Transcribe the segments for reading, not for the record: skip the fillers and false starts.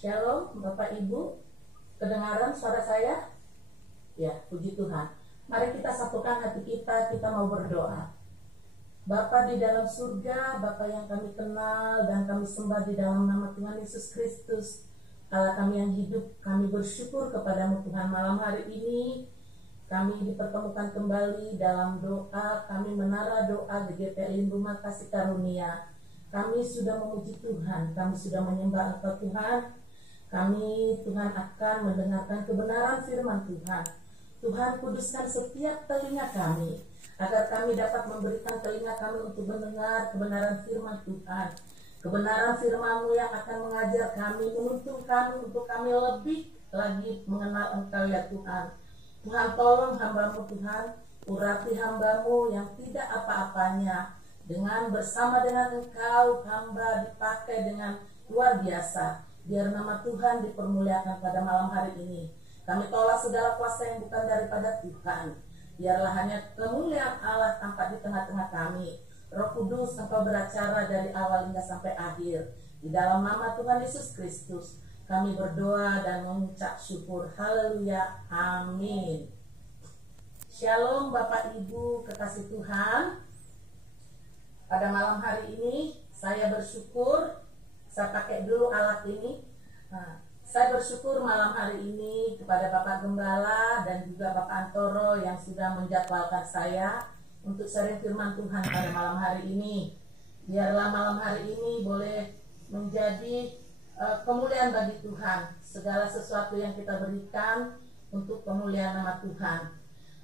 Shalom Bapak Ibu, kedengaran suara saya? Ya, puji Tuhan. Mari kita satukan hati kita mau berdoa. Bapa di dalam surga, Bapa yang kami kenal dan kami sembah di dalam nama Tuhan Yesus Kristus, Allah kami yang hidup, kami bersyukur kepadamu Tuhan. Malam hari ini kami dipertemukan kembali dalam doa, kami menara doa GGPL Rumah Kasih Karunia. Kami sudah memuji Tuhan, kami sudah menyembah Engkau Tuhan. Kami Tuhan akan mendengarkan kebenaran firman Tuhan. Tuhan kuduskan setiap telinga kami, agar kami dapat memberikan telinga kami untuk mendengar kebenaran firman Tuhan. Kebenaran firman-Mu yang akan mengajar kami, menuntun kami untuk kami lebih lagi mengenal Engkau ya Tuhan. Tuhan tolong hamba-Mu Tuhan, urapi hamba-Mu yang tidak apa-apanya. Dengan bersama dengan Engkau, hamba dipakai dengan luar biasa. Biar nama Tuhan dipermuliakan pada malam hari ini. Kami tolak segala kuasa yang bukan daripada Tuhan. Biarlah hanya kemuliaan Allah tampak di tengah-tengah kami. Roh Kudus Engkau beracara dari awal hingga sampai akhir. Di dalam nama Tuhan Yesus Kristus kami berdoa dan mengucap syukur. Haleluya, amin. Shalom Bapak Ibu kekasih Tuhan. Pada malam hari ini saya bersyukur. Saya pakai dulu alat ini. Saya bersyukur malam hari ini kepada Bapak Gembala dan juga Bapak Antoro yang sudah menjadwalkan saya untuk sharing firman Tuhan pada malam hari ini. Biarlah malam hari ini boleh menjadi kemuliaan bagi Tuhan. Segala sesuatu yang kita berikan untuk kemuliaan nama Tuhan.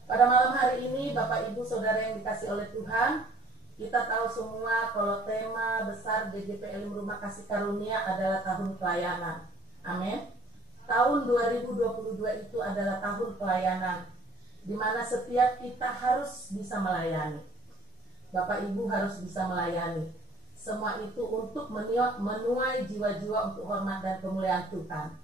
Pada malam hari ini Bapak Ibu Saudara yang dikasih oleh Tuhan, kita tahu semua kalau tema besar GGPL Rumah Kasih Karunia adalah tahun pelayanan. Amin. Tahun 2022 itu adalah tahun pelayanan, di mana setiap kita harus bisa melayani. Bapak Ibu harus bisa melayani. Semua itu untuk menuai jiwa-jiwa untuk hormat dan kemuliaan Tuhan.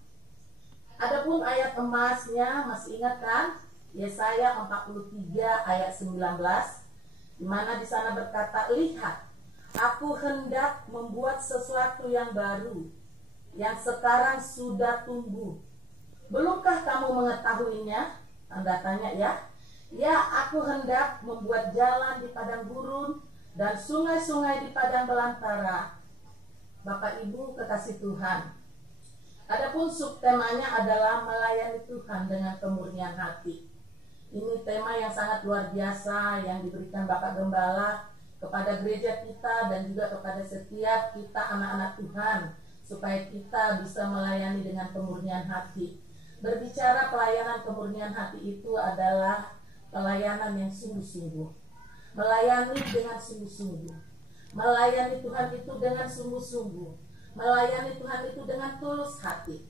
Adapun ayat emasnya masih ingat kan? Yesaya 43 ayat 19. Di mana di sana berkata, lihat, aku hendak membuat sesuatu yang baru, yang sekarang sudah tumbuh. Belumkah kamu mengetahuinya? Tanda tanya ya. Ya, aku hendak membuat jalan di padang gurun dan sungai-sungai di padang belantara. Bapak Ibu kekasih Tuhan. Adapun subtemanya adalah melayani Tuhan dengan kemurnian hati. Ini tema yang sangat luar biasa yang diberikan Bapak Gembala kepada gereja kita dan juga kepada setiap kita anak-anak Tuhan, supaya kita bisa melayani dengan kemurnian hati. Berbicara pelayanan kemurnian hati itu adalah pelayanan yang sungguh-sungguh. Melayani dengan sungguh-sungguh. Melayani Tuhan itu dengan sungguh-sungguh. Melayani Tuhan itu dengan tulus hati.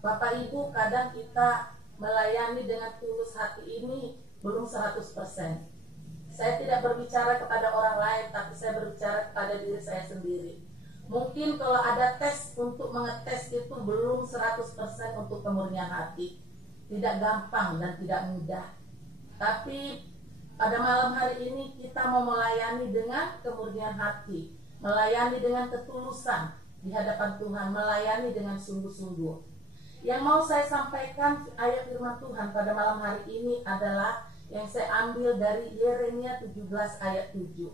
Bapak Ibu, kadang kita melayani dengan tulus hati ini belum 100%. Saya tidak berbicara kepada orang lain, tapi saya berbicara kepada diri saya sendiri. Mungkin kalau ada tes untuk mengetes itu belum 100% untuk kemurnian hati. Tidak gampang dan tidak mudah. Tapi pada malam hari ini kita mau melayani dengan kemurnian hati. Melayani dengan ketulusan di hadapan Tuhan. Melayani dengan sungguh-sungguh. Yang mau saya sampaikan ayat firman Tuhan pada malam hari ini adalah yang saya ambil dari Yeremia 17 ayat 7.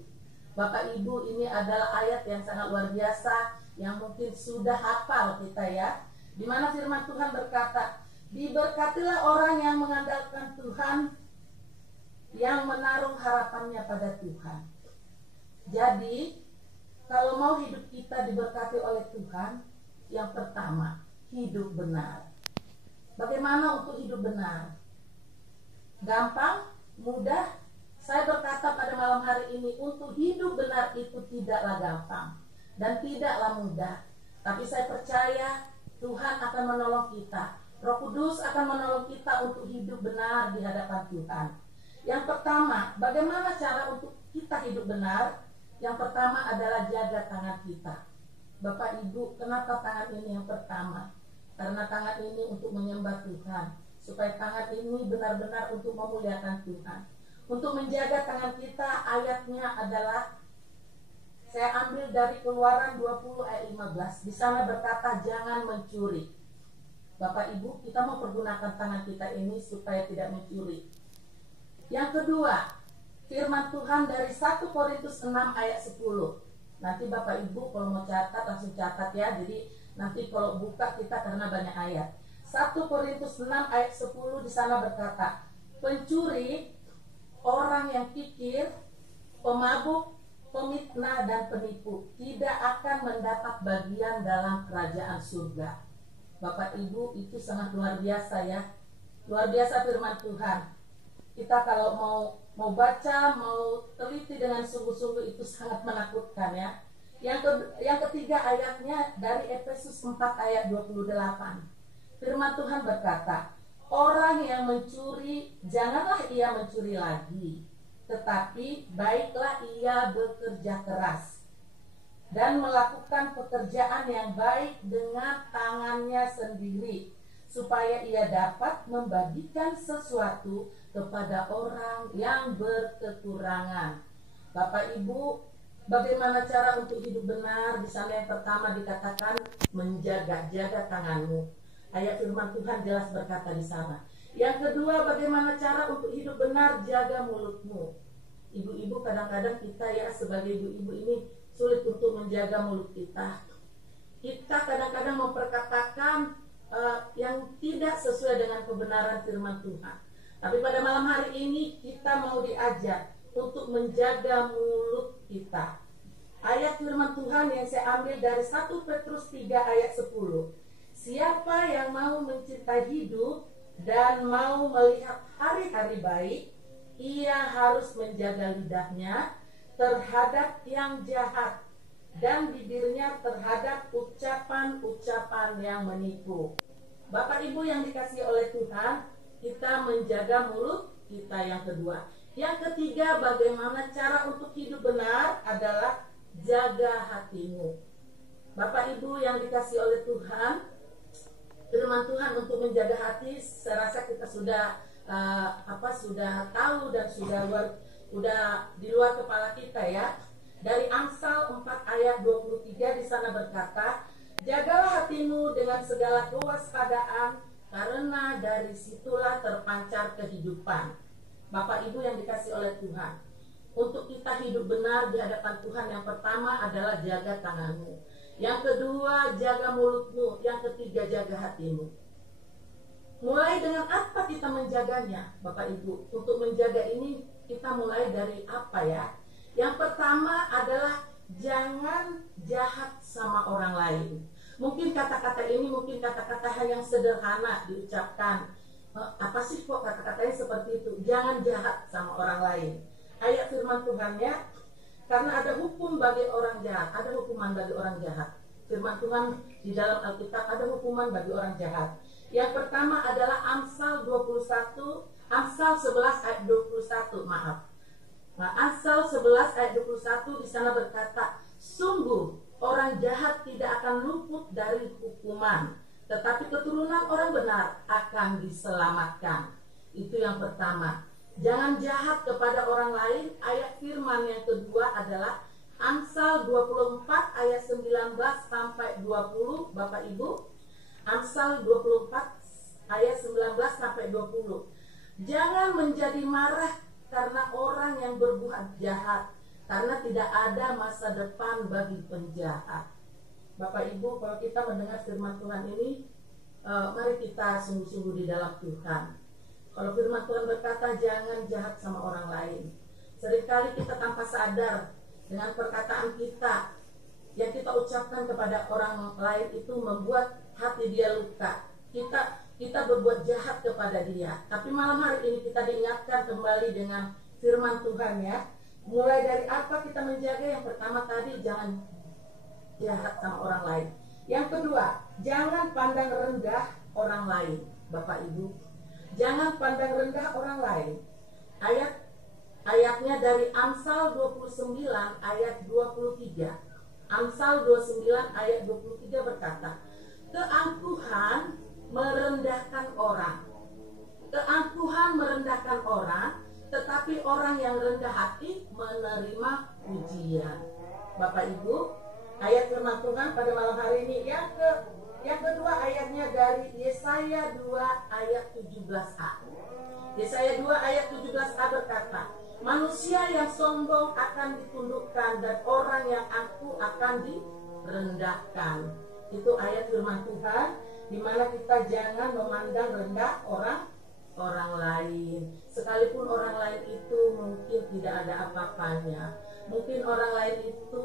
Bapak Ibu, ini adalah ayat yang sangat luar biasa yang mungkin sudah hafal kita ya. Di mana firman Tuhan berkata, diberkatilah orang yang mengandalkan Tuhan, yang menaruh harapannya pada Tuhan. Jadi, kalau mau hidup kita diberkati oleh Tuhan, yang pertama, hidup benar. Bagaimana untuk hidup benar? Gampang? Mudah? Saya berkata pada malam hari ini, untuk hidup benar itu tidaklah gampang dan tidaklah mudah. Tapi saya percaya Tuhan akan menolong kita. Roh Kudus akan menolong kita untuk hidup benar di hadapan Tuhan. Yang pertama, bagaimana cara untuk kita hidup benar? Yang pertama adalah jaga tangan kita. Bapak Ibu, kenapa tangan ini yang pertama? Karena tangan ini untuk menyembah Tuhan, supaya tangan ini benar-benar untuk memuliakan Tuhan. Untuk menjaga tangan kita, ayatnya adalah Saya ambil dari Keluaran 20 ayat 15. Di sana berkata, jangan mencuri. Bapak Ibu, kita mau pergunakan tangan kita ini supaya tidak mencuri. Yang kedua, firman Tuhan dari 1 Korintus 6 ayat 10. Nanti Bapak Ibu kalau mau catat langsung catat ya. Jadi nanti kalau buka kita karena banyak ayat. 1 Korintus 6 ayat 10 di sana berkata, pencuri, orang yang kikir, pemabuk, pemitnah dan penipu tidak akan mendapat bagian dalam kerajaan surga. Bapak Ibu, itu sangat luar biasa ya. Luar biasa firman Tuhan. Kita kalau mau baca, mau teliti dengan sungguh-sungguh itu sangat menakutkan ya. Yang ketiga ayatnya dari Efesus 4 ayat 28. Firman Tuhan berkata, orang yang mencuri, janganlah ia mencuri lagi, tetapi baiklah ia bekerja keras dan melakukan pekerjaan yang baik dengan tangannya sendiri, supaya ia dapat membagikan sesuatu kepada orang yang berkekurangan. Bapak Ibu, bagaimana cara untuk hidup benar? Di sana yang pertama dikatakan menjaga tanganmu. Ayat firman Tuhan jelas berkata di sana. Yang kedua, bagaimana cara untuk hidup benar? Jaga mulutmu. Ibu-ibu, kadang-kadang kita ya sebagai ibu-ibu ini sulit untuk menjaga mulut kita. Kita kadang-kadang memperkatakan yang tidak sesuai dengan kebenaran firman Tuhan. Tapi pada malam hari ini kita mau diajak untuk menjaga mulut kita. Ayat firman Tuhan yang saya ambil dari 1 Petrus 3 ayat 10. Siapa yang mau mencintai hidup dan mau melihat hari-hari baik, ia harus menjaga lidahnya terhadap yang jahat dan bibirnya terhadap ucapan-ucapan yang menipu. Bapak Ibu yang dikasihi oleh Tuhan, kita menjaga mulut kita yang kedua. Yang ketiga, bagaimana cara untuk hidup benar adalah jaga hatimu. Bapak Ibu yang dikasihi oleh Tuhan, firman Tuhan untuk menjaga hati, saya rasa kita sudah sudah tahu dan sudah di luar kepala kita ya. Dari Amsal 4 ayat 23 di sana berkata, jagalah hatimu dengan segala kewaspadaan, karena dari situlah terpancar kehidupan. Bapak Ibu yang dikasihi oleh Tuhan, untuk kita hidup benar di hadapan Tuhan, yang pertama adalah jaga tanganmu, yang kedua jaga mulutmu, yang ketiga jaga hatimu. Mulai dengan apa kita menjaganya, Bapak Ibu? Untuk menjaga ini kita mulai dari apa ya? Yang pertama adalah jangan jahat sama orang lain. Mungkin kata-kata ini mungkin kata-kata yang sederhana diucapkan. Apa sih kok kata-katanya seperti itu? Jangan jahat sama orang lain. Ayat firman Tuhannya, karena ada hukum bagi orang jahat, ada hukuman bagi orang jahat. Firman Tuhan di dalam Alkitab ada hukuman bagi orang jahat. Yang pertama adalah Amsal 11 ayat 21, maaf. Nah, Amsal 11 ayat 21 di sana berkata, sungguh orang jahat tidak akan luput dari hukuman, tetapi keturunan orang benar akan diselamatkan. Itu yang pertama. Jangan jahat kepada orang lain. Ayat firman yang kedua adalah Amsal 24 ayat 19 sampai 20, Bapak Ibu. Amsal 24 ayat 19 sampai 20. Jangan menjadi marah karena orang yang berbuat jahat, karena tidak ada masa depan bagi penjahat. Bapak Ibu, kalau kita mendengar firman Tuhan ini, mari kita sungguh-sungguh di dalam Tuhan. Kalau firman Tuhan berkata jangan jahat sama orang lain, seringkali kita tanpa sadar dengan perkataan kita yang kita ucapkan kepada orang lain itu membuat hati dia luka. Kita berbuat jahat kepada dia. Tapi malam hari ini kita diingatkan kembali dengan firman Tuhan ya. Mulai dari apa kita menjaga? Yang pertama tadi jangan jahat sama orang lain. Yang kedua, jangan pandang rendah orang lain. Bapak Ibu, jangan pandang rendah orang lain. Ayatnya dari Amsal 29 ayat 23. Amsal 29 ayat 23 berkata, keangkuhan merendahkan orang. Keangkuhan merendahkan orang, tetapi orang yang rendah hati menerima pujian. Bapak Ibu, ayat firman Tuhan pada malam hari ini. Yang kedua ayatnya dari Yesaya 2 ayat 17a. Yesaya 2 ayat 17a berkata, manusia yang sombong akan ditundukkan dan orang yang angkuh akan direndahkan. Itu ayat firman Tuhan, di mana kita jangan memandang rendah orang lain. Sekalipun orang lain itu mungkin tidak ada apa-apanya, mungkin orang lain itu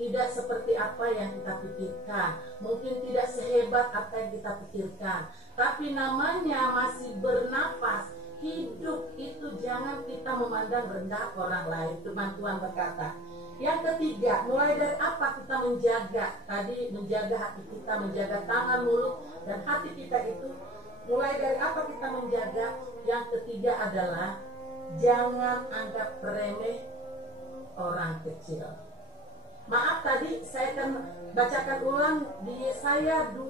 tidak seperti apa yang kita pikirkan, mungkin tidak sehebat apa yang kita pikirkan, tapi namanya masih bernafas, hidup itu jangan kita memandang rendah orang lain. Firman Tuhan berkata. Yang ketiga, mulai dari apa kita menjaga? Tadi menjaga hati kita, menjaga tangan, mulut, dan hati kita itu. Mulai dari apa kita menjaga? Yang ketiga adalah jangan anggap remeh orang kecil. Maaf, tadi saya akan bacakan ulang di Yesaya 2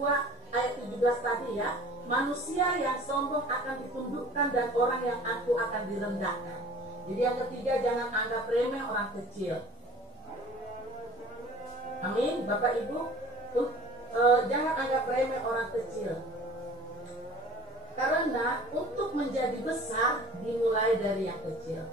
ayat 17 tadi ya. Manusia yang sombong akan ditundukkan dan orang yang angkuh akan direndahkan. Jadi yang ketiga, jangan anggap remeh orang kecil. Amin, Bapak Ibu, jangan anggap remeh orang kecil. Karena untuk menjadi besar dimulai dari yang kecil.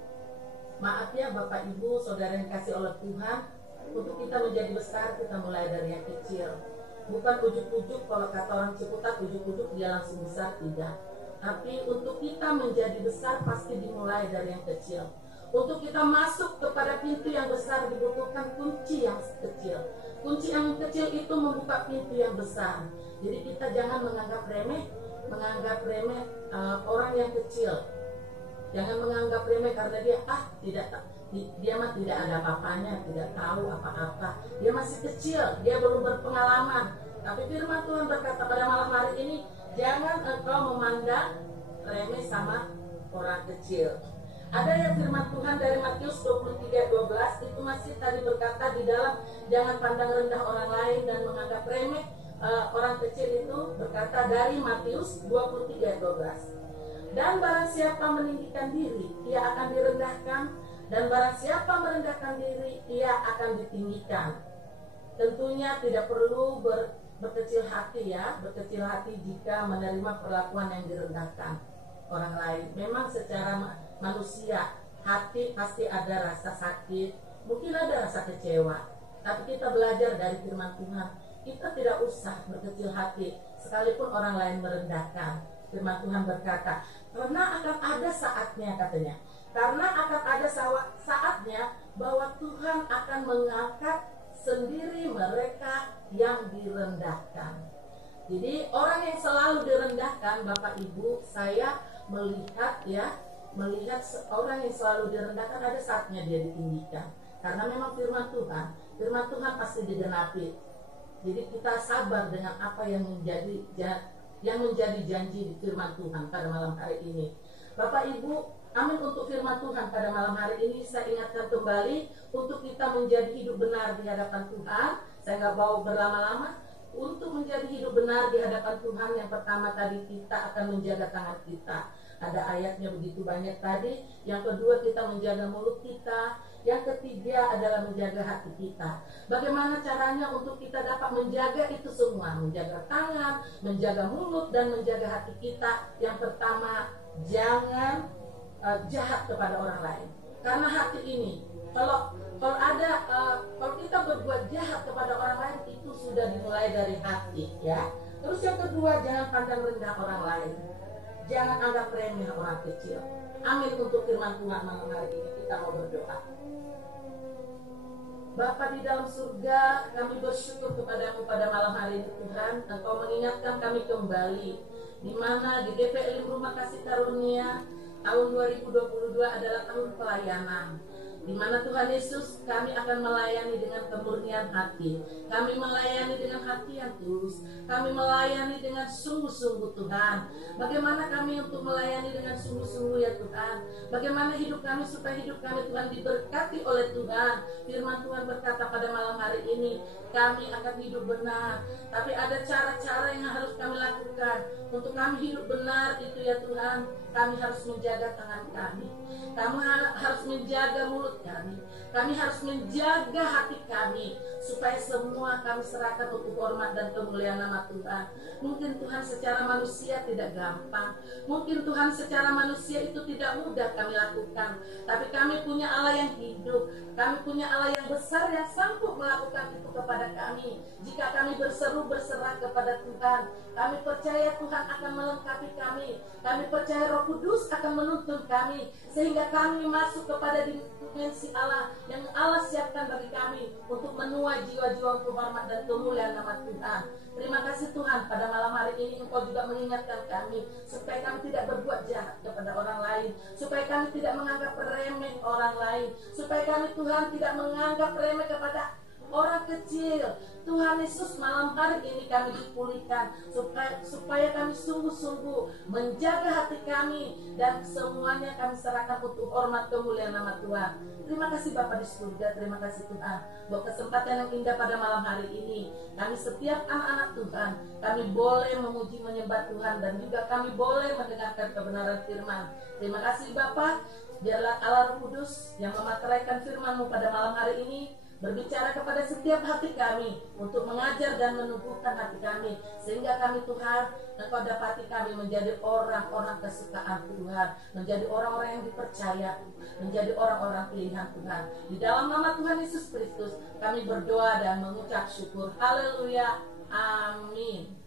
Maaf ya Bapak Ibu, saudara yang kasih oleh Tuhan, untuk kita menjadi besar kita mulai dari yang kecil. Bukan ujuk-ujuk, kalau kata orang Ciputat, ujuk-ujuk dia langsung besar, tidak. Tapi untuk kita menjadi besar pasti dimulai dari yang kecil. Untuk kita masuk kepada pintu yang besar dibutuhkan kunci yang kecil. Kunci yang kecil itu membuka pintu yang besar. Jadi kita jangan menganggap remeh orang yang kecil. Jangan menganggap remeh karena dia mah tidak ada apa-apanya, tidak tahu apa-apa. Dia masih kecil, dia belum berpengalaman. Tapi firman Tuhan berkata pada malam hari ini, jangan engkau memandang remeh sama orang kecil. Ada yang firman Tuhan dari Matius 23:12 itu masih tadi berkata di dalam jangan pandang rendah orang lain dan menganggap remeh orang kecil itu, berkata dari Matius 23:12. Dan barang siapa meninggikan diri, ia akan direndahkan, dan barang siapa merendahkan diri, ia akan ditinggikan. Tentunya tidak perlu berkecil hati ya, berkecil hati jika menerima perlakuan yang direndahkan orang lain. Memang secara manusia, hati pasti ada rasa sakit, mungkin ada rasa kecewa. Tapi kita belajar dari firman Tuhan, kita tidak usah berkecil hati sekalipun orang lain merendahkan. Firman Tuhan berkata, karena akan ada saatnya katanya, karena akan ada saatnya bahwa Tuhan akan mengangkat sendiri mereka yang direndahkan. Jadi orang yang selalu direndahkan, Bapak Ibu, saya melihat orang yang selalu direndahkan ada saatnya dia ditinggikan. Karena memang firman Tuhan pasti digenapi. Jadi kita sabar dengan apa yang menjadi janji di firman Tuhan pada malam hari ini. Bapak Ibu, amin untuk firman Tuhan pada malam hari ini. Saya ingatkan kembali untuk kita menjadi hidup benar di hadapan Tuhan. Saya nggak mau berlama-lama. Untuk menjadi hidup benar di hadapan Tuhan, yang pertama tadi kita akan menjaga tangan kita. Ada ayatnya begitu banyak tadi. Yang kedua kita menjaga mulut kita. Yang ketiga adalah menjaga hati kita. Bagaimana caranya untuk kita dapat menjaga itu semua? Menjaga tangan, menjaga mulut, dan menjaga hati kita. Yang pertama, jangan jahat kepada orang lain. Karena hati ini, kalau kita berbuat jahat kepada orang lain, itu sudah dimulai dari hati ya. Terus yang kedua, jangan pandang rendah orang lain. Jangan anggap remeh orang kecil. Amin untuk firman Tuhan malam hari ini. Kita mau berdoa. Bapa di dalam surga, kami bersyukur kepadamu pada malam hari ini Tuhan. Engkau mengingatkan kami kembali, di mana di GPL Rumah Kasih Karunia tahun 2022 adalah tahun pelayanan, di mana Tuhan Yesus kami akan melayani dengan kemurnian hati. Kami melayani dengan hati yang tulus. Kami melayani dengan sungguh-sungguh Tuhan. Bagaimana kami untuk melayani dengan sungguh-sungguh ya Tuhan? Bagaimana hidup kami supaya hidup kami Tuhan diberkati oleh Tuhan? Firman Tuhan berkata pada malam hari ini, kami akan hidup benar. Tapi ada cara-cara yang harus kami lakukan. Untuk kami hidup benar itu ya Tuhan, kami harus menjaga tangan kami. Kami harus menjaga mulut mulut kami. Kami harus menjaga hati kami supaya semua kami serahkan untuk hormat dan kemuliaan nama Tuhan. Mungkin Tuhan secara manusia tidak gampang, mungkin Tuhan secara manusia itu tidak mudah kami lakukan, tapi kami punya Allah yang hidup, kami punya Allah yang besar yang sanggup melakukan itu kepada kami. Jika kami berseru berserah kepada Tuhan, kami percaya Tuhan akan melengkapi kami. Kami percaya Roh Kudus akan menuntun kami sehingga kami masuk kepada dimensi Allah yang Allah siapkan bagi kami untuk menuai jiwa-jiwa untuk hormat dan kemuliaan nama Tuhan. Terima kasih Tuhan, pada malam hari ini Engkau juga mengingatkan kami supaya kami tidak berbuat jahat kepada orang lain, supaya kami tidak menganggap remeh orang lain, supaya kami Tuhan tidak menganggap remeh kepada orang kecil. Tuhan Yesus, malam hari ini kami dipulihkan supaya kami sungguh-sungguh menjaga hati kami dan semuanya kami serahkan untuk hormat kemuliaan nama Tuhan. Terima kasih Bapa di surga, terima kasih Tuhan buat kesempatan yang indah pada malam hari ini. Kami setiap anak-anak Tuhan, kami boleh memuji menyembah Tuhan dan juga kami boleh mendengarkan kebenaran firman. Terima kasih Bapa, biarlah Allah Roh Kudus yang memateraikan firman-Mu pada malam hari ini berbicara kepada setiap hati kami untuk mengajar dan menumbuhkan hati kami sehingga kami Tuhan Engkau dapati kami menjadi orang-orang kesukaan Tuhan, menjadi orang-orang yang dipercaya, menjadi orang-orang pilihan Tuhan. Di dalam nama Tuhan Yesus Kristus kami berdoa dan mengucap syukur. Haleluya, amin.